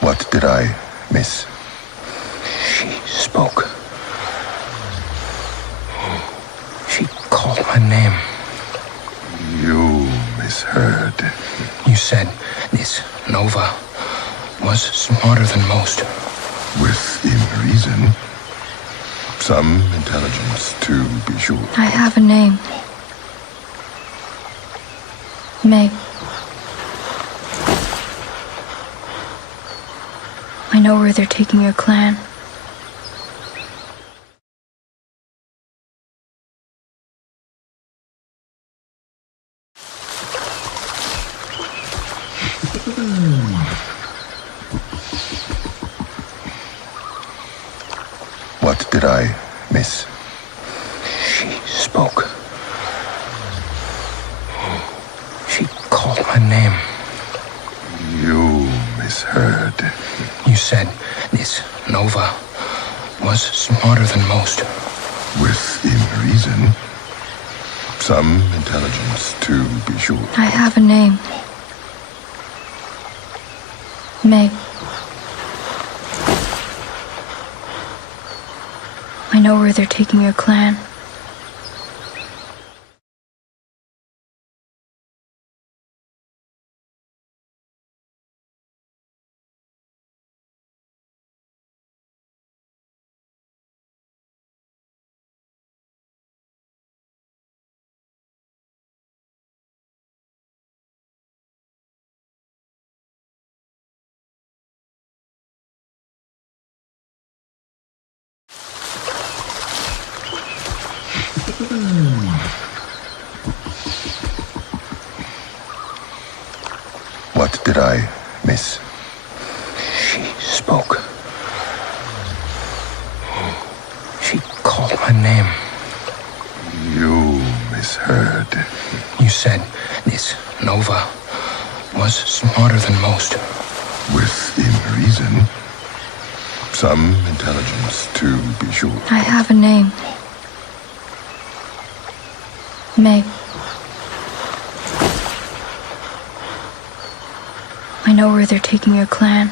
What did I miss? She spoke. She called my name. You misheard. You said this Nova was smarter than most. Within reason. Some intelligence, to be sure. I have a name. May. I know where they're taking your clan. What did I miss? She spoke. She called my name. You misheard. You said this Nova was smarter than most. Within reason. Some intelligence, to be sure. I have a name. May. I know where they're taking your clan. What did I miss? She spoke. She called my name. You misheard. You said this Nova was smarter than most. Within reason. Some intelligence, to be sure. I have a name. May. I know where they're taking your clan.